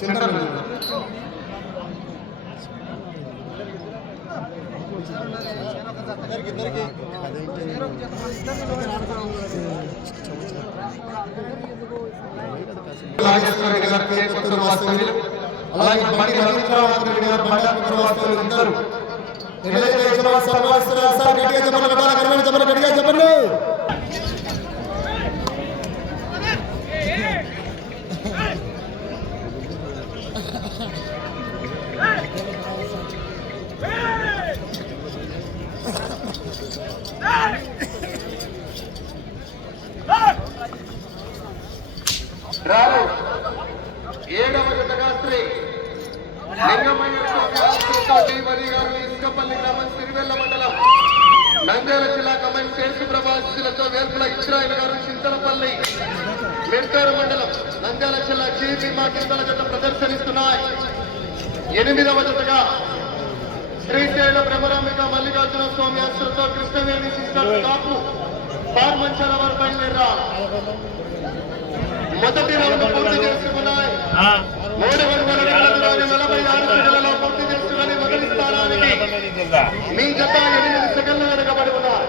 Centre అలాగే బండి రవీంద్రనాథ్ గారు బండారు వాస్తవులు ఇద్దరు ఎమ్మెల్యే యజమాని సర్వస్వరాలు సార్ గట్టిగా చెప్పండి గట్టిగా చెప్పండి రావు 7వ జతగా శ్రీ లింగమయ్య గారు ఇసుకపల్లి గ్రామం సిరివెల్ల మండలం నంద్యాల జిల్లా కమెంట్ చేసి ప్రభాసులతో వేర్పుల ఇస్రాయిల్ గారు చింతలపల్లి మెర్కూరు మండలం నంద్యాల జిల్లా జీపీ కిందల జత ప్రదర్శనిస్తున్నాయి. 8వ జతగా శ్రీశైల బ్రహ్మరాంబిక మల్లికార్జున స్వామి ఆశ్రతో కృష్ణవేణి సిస్టర్ కాపు పార్మంచాల వారు బయలుదేరా మొదటి రౌండ్ పూర్తి చేసుకున్నాయి. 3వ రౌండ్ 46 సెకండ్లలో పూర్తి చేసుకుని మొదటి స్థానానికి మీ జత 8 సెకండ్లు వెనుకబడి ఉన్నారు.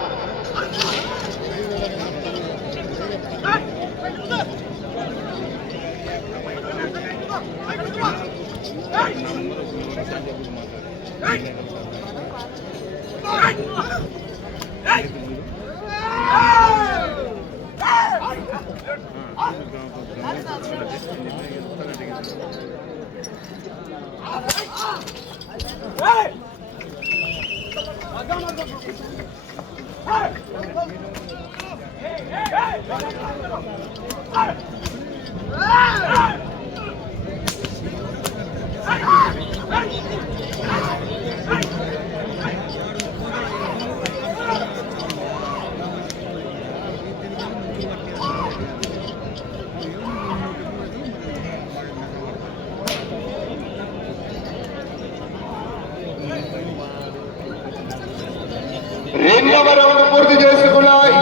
రెండవ రౌండ్ పూర్తి చేసుకున్నాయి.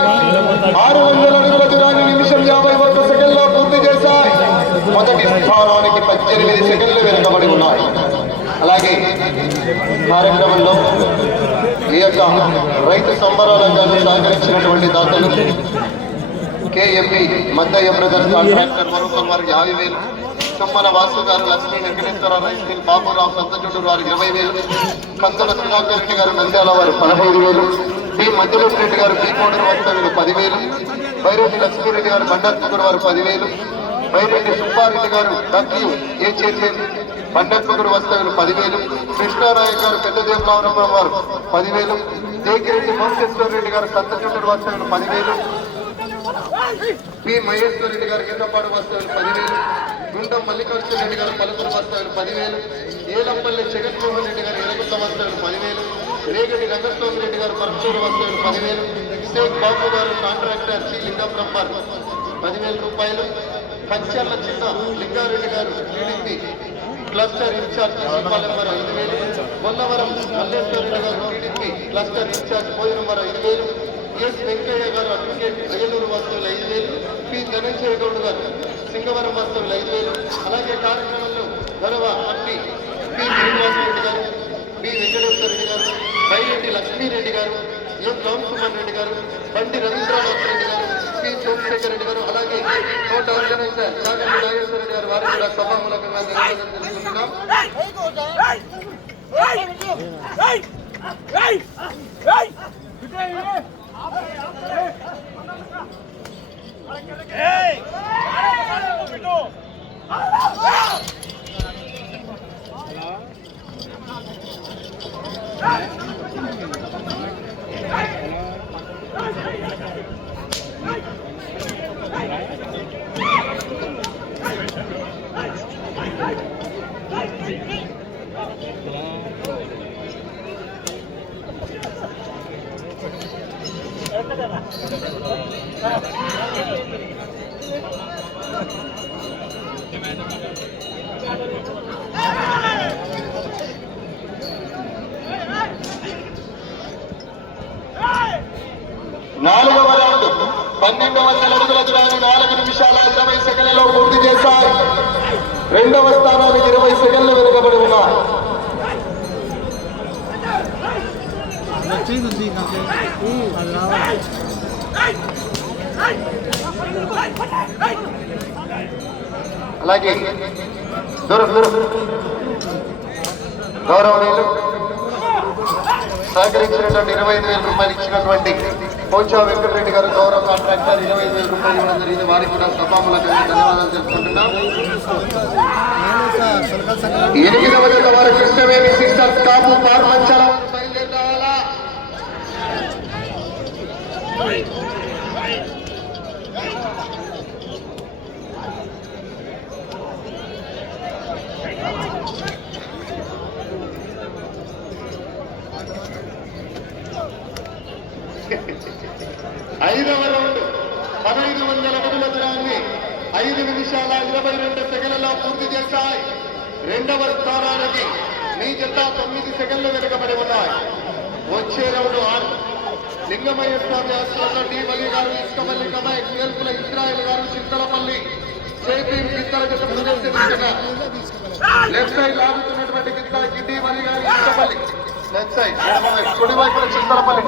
600 అడుగుల దూరాన్ని నిమిషం 51 సెకండ్లో పూర్తి చేశాయి. మొదటి స్థానానికి 18 సెకండ్లు వెనుకబడి ఉన్నాయి. అలాగే కార్యక్రమంలో ఈ యొక్క రైతు సంబరాలకు సహకరించినటువంటి దాతలు కేఎంపి మద్దయ్య బ్రదర్స్ కాంట్రాక్టర్ వరకు వారికి 50,000, తుమ్మల వాసు గారు లక్ష్మీ వెంకటేశ్వర రైస్ మిల్ బాబురావు సంతచూడు వారు 20,000, కందుల సుధాకర్ రెడ్డి గారు నంద్యాల వారు 15,000, బి మధ్యలోకి రెడ్డి గారు బి కోడూరు వస్తవులు 10,000, బైరెడ్డి లక్ష్మీరెడ్డి గారు బండత్పుగూరు వారు 10,000, బైరెడ్డి సుబ్బారెడ్డి గారు డక్కి ఏ చైర్మన్ బండత్పుగూరు వస్తవులు 10,000, కృష్ణారాయక్ గారు పెద్దదేవరామపురం వారు 10,000, జేకిరెడ్డి మోసేశ్వర రెడ్డి గారు సంతచూడు వస్తవులు 10,000, పి మహేశ్వర రెడ్డి గారు కిందపాడు వస్తవులు 10,000, గుండం మల్లికార్జున రెడ్డి గారు పలుపురు వస్తవులు 10,000, ఏలంపల్లి జగన్మోహన్ రెడ్డి గారు ఎలగుంట వస్తవులు 10,000, రేగడి రంగస్వామి రెడ్డి గారు పరచూరు వస్తవులు 10,000, షేక్ బాబు గారు కాంట్రాక్టర్ శ్రీ లింగపురం వారు 10,000 రూపాయలు, పంచర్ల చిన్న లింగారెడ్డి గారు టీడీపీ క్లస్టర్ ఇన్ఛార్జ్ శ్రీపాలెం వారు 5,000, బొల్లవరం మల్లేశ్వర రెడ్డి గారు టీడీపీ క్లస్టర్ ఇన్ఛార్జ్ పోయిన వారు 5,000, ఎస్ వెంకయ్య గారు అడ్వకేట్ అయ్యలూరు వస్తువులు 5,000, పి ధనంజయ గౌడ్ గారు సింగవరం వస్తువులు 5,000. అలాగే కార్యక్రమంలో గౌరవ ఎంపీ పి శ్రీనివాసరెడ్డి గారు, బి వెంకటేశ్వర రెడ్డి గారు, బైరెడ్డి లక్ష్మీరెడ్డి గారు, ఎం రామసుమన్ రెడ్డి గారు, బండి రవీంద్రనాథ్ రెడ్డి గారు, పి సోమశేఖర్ రెడ్డి గారు, అలాగే కోట ఆర్గనైజర్ చాగంటి నాగేశ్వర రెడ్డి గారు వారు కూడా సభామూలకంగా తెలుసుకుంటున్నాం. నాలుగవ రౌండ్ 1,200 అడుగుల దూరాన్ని 4 నిమిషాల 20 సెకండ్లలో పూర్తి చేశాయి. రెండవ స్థానానికి 20 సెకండ్లు వెనుకబడి ఉన్నాయి. అలాగే గౌరవనీయులు సహకరించినటువంటి 25,000 రూపాయలు ఇచ్చినటువంటి పోచా వెంకటరెడ్డి గారు గౌరవ కాంట్రాక్టర్ 25,000 రూపాయలు ఇవ్వడం జరిగింది. వారికి కూడా సభాములంగా ధన్యవాదాలు తెలుపుకుంటున్నాం. 8వ జత వారు కృష్ణవేణి సిస్టర్స్ కాపు పార్మంచల బయలుదేరాలా. ఐదవ రౌండ్ 1500 అడుగుల దూరాన్ని 5 నిమిషాల 22 సెకండ్లలో పూర్తి చేశాయి. రెండవ స్థానానికి మీ జత 9 సెకండ్లు వెనుకబడి ఉన్నాయి. వచ్చే రౌండ్ 6 లింగమయ్య స్వామి ఆశ్రమంలో డి వలి గారు ఇసుకపల్లి కమాయి నేర్పుల ఇస్రాయల్ గారు చింతలపల్లి చేపీ గిత్తల జత ప్రదర్శిస్తున్నారు. లెఫ్ట్ సైడ్ లాగుతున్నటువంటి గిత్తలకి డి వలి గారు ఇసుకపల్లి, లెఫ్ట్ సైడ్ కుడి వైపున చింతలపల్లి.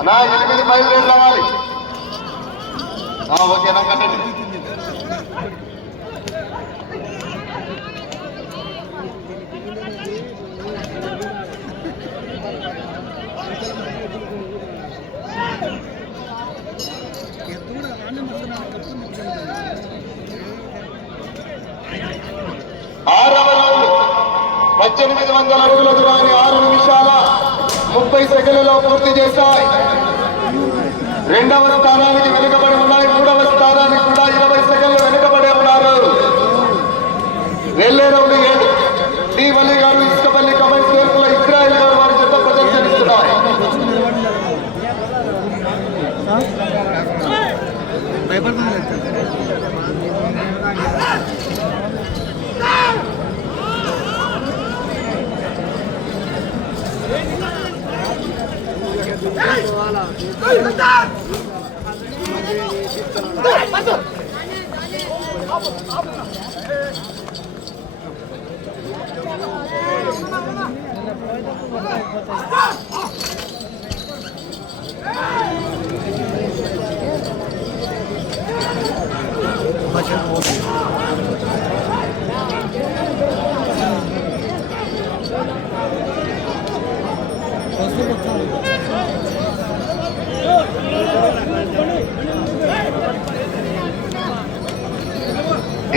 అన్నా 8 బయలుదేరి రావాలి. ఓకేనా కట్టండి. ఆరవ రౌండ్ 1800 అడుగుల దూరాన్ని 6 నిమిషాల 30 సెకండ్లలో పూర్తి చేశాయి. రెండవ స్థానానికి వెనుకబడి ఉన్నాయి. మూడవ స్థానానికి కూడా 20 సెకండ్లు వెనుకబడి ఉన్నారు. వెళ్ళే రౌండ్ 7 డి వలి గారు ఇసుకపల్లి కమై సేర్పుల ఇస్రాయల్ గారు వారి జత ప్రదర్శనిస్తున్నారు.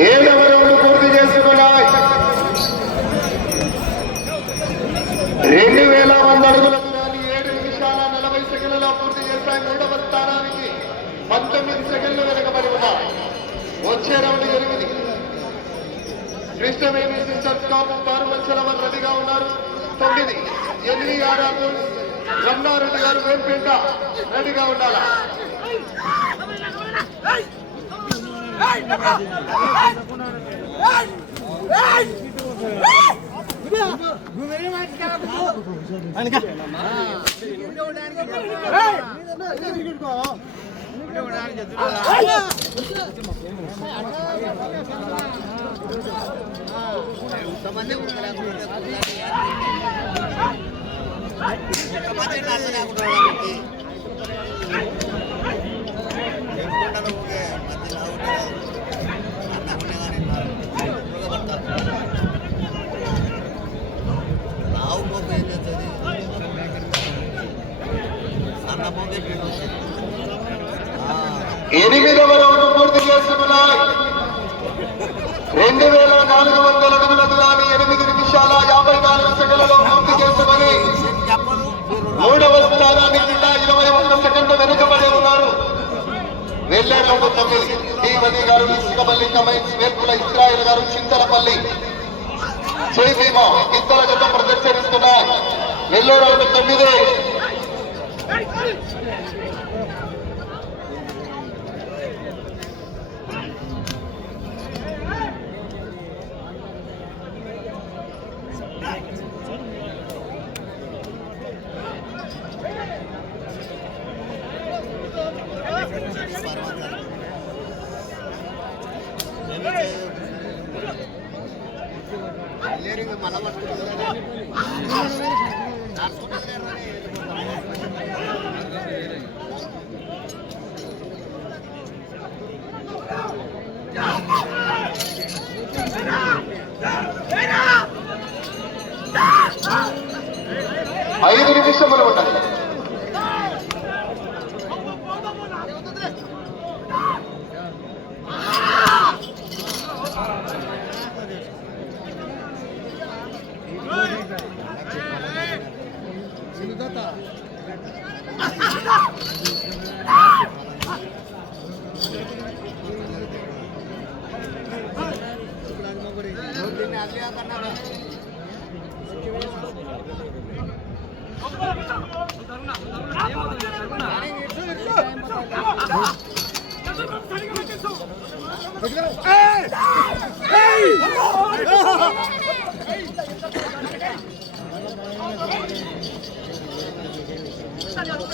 ఏడవ రౌండ్ పూర్తి చేసుకున్నాయి. 2100 అడుగుల దూరాన్ని 7 నిమిషాల 40 సెకండ్లలో పూర్తి చేశాయి. మూడవ స్థానానికి 19 సెకండ్లు వెనుకబడి ఉన్నాయి. వచ్చే రౌండ్ 8 కృష్ణవేణి సిస్టర్స్ కాపు పారుమంచల వారు రెడీగా ఉన్నారు. 9 ఎన్వీఆర్ రమణారెడ్డి గారు వేంపేట రెడీగా ఉండాలా. ఎనిమిదవ రౌండ్ పూర్తి చేసుకున్నాయి. 2400 అడుగుల దూరాన్ని 8 నిమిషాల 54 సెకండ్లలో పూర్తి చేసుకుని మూడవ స్థానానికి 21 సెకండ్లు వెనుకబడి ఉన్నారు. వెళ్ళే రౌండ్ 9 డి వలి గారు ఇసుకపల్లి కమైన్స్ వేర్పుల ఇస్రాయల్ గారు చింతలపల్లి చేపీమా ఇద్దరు జత ప్రదర్శనిస్తున్నాయి. వెళ్ళే రౌండ్ 9. ఐదు నిమిషములు ఉంటాయి.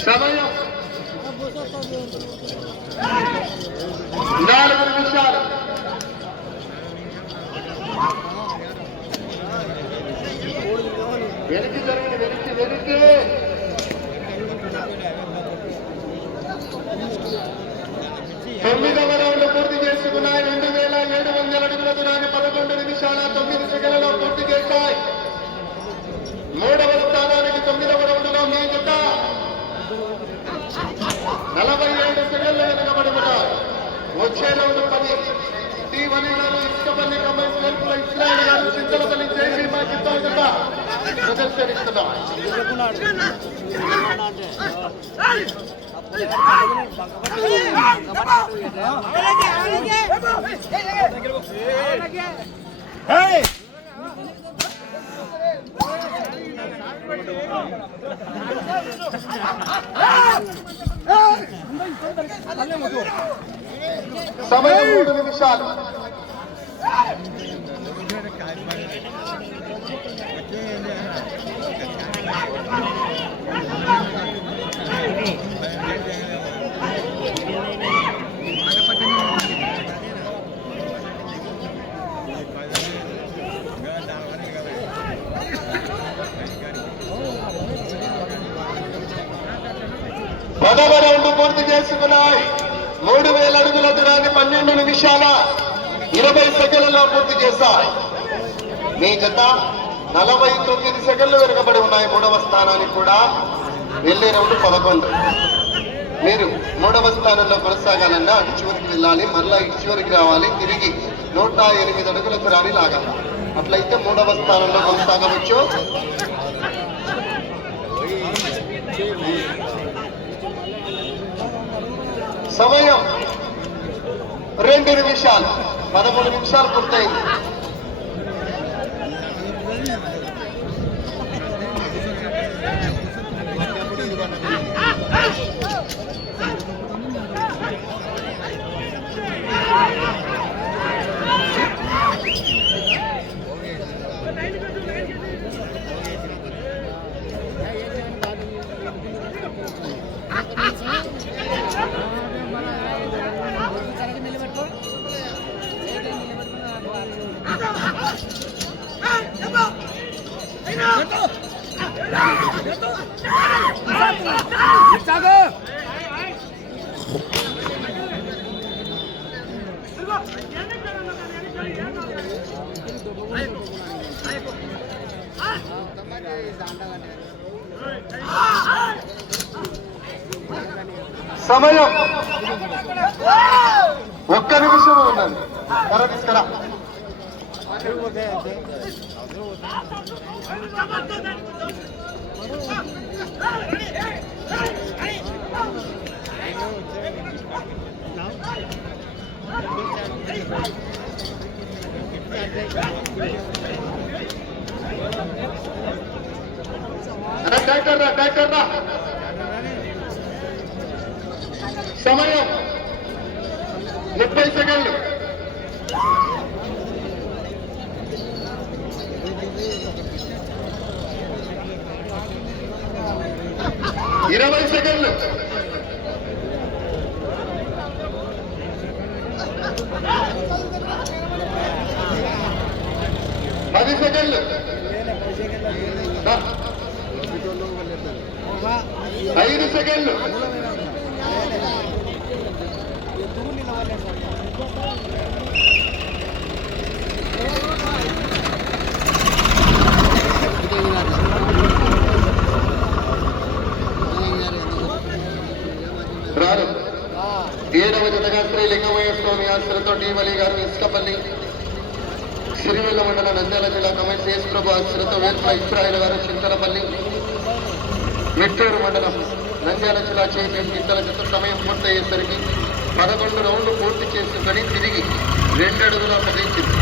సమయం 4 నిమిషాలు. వెనక్కి జరిగింది, వెనక్కి 9వ రౌండ్ పూర్తి చేసుకున్నాయి. 2700 అడుగుల దూరాన్ని 11 నిమిషాల 9 సెకండ్లలో పూర్తి చేశాయి. 3వ స్థానానికి 9వ రౌండ్లో మీ జత 47 సెకండ్లు వెనుకబడి ఉన్నాయి. వచ్చే రౌండ్ 10 టీ1 గారు, ఇసుకపల్లి కమ్మేసి వెలుపుల ఇస్రాయల్ గారు, చింతలపల్లి జైవీ పాకిస్తాన్ జత ప్రదర్శనిస్తున్నారు. సమయం 3 నిమిషాలు. పదవ రౌండ్ పూర్తి చేసుకున్నాయి. 3000 అడుగుల దూరాన్ని 12 నిమిషాల 20 సెకండ్లలో పూర్తి చేశాయి. మీ జత 49 సెకండ్లు వెనుకబడి ఉన్నాయి. 3వ స్థానానికి కూడా వెళ్ళే రౌండ్ 11. మీరు 3వ స్థానంలో కొనసాగాలన్నా అటు చివరికి వెళ్ళాలి, మళ్ళా ఇటు చివరికి రావాలి, తిరిగి 108 అడుగుల దూరాన్ని లాగాలి. అట్లయితే 3వ స్థానంలో కొనసాగవచ్చు. సమయం 2 నిమిషాలు. 13 నిమిషాలు పూర్తయింది. సమయం 1 నిమిషం ఉన్నది. తీసుకురా. సమయం 30 సెకండ్లు. ఇరవై సెకండ్లు. 10 సెకండ్లు 5 సెకండ్లు రాదు 7వ జతగా శ్రీ లింగమయ్య స్వామి ఆశ్రతో టీవలి గారు ఇసుకపల్లి సిరివెల్ల మండల నంద్యాల జిల్లా కమెంట్స్ యేసు ప్రభు ఆశ్రతో వేల్పుల ఇస్రాయిల్ గారు చింతలపల్లి మిట్టూరు మండలం నంద్యాల జిల్లా ఛాంపియన్ గిద్దల జత సమయం పూర్తయ్యేసరికి 11 రౌండ్లు పూర్తి చేసుకుని తిరిగి 2 అడుగుల పదించింది.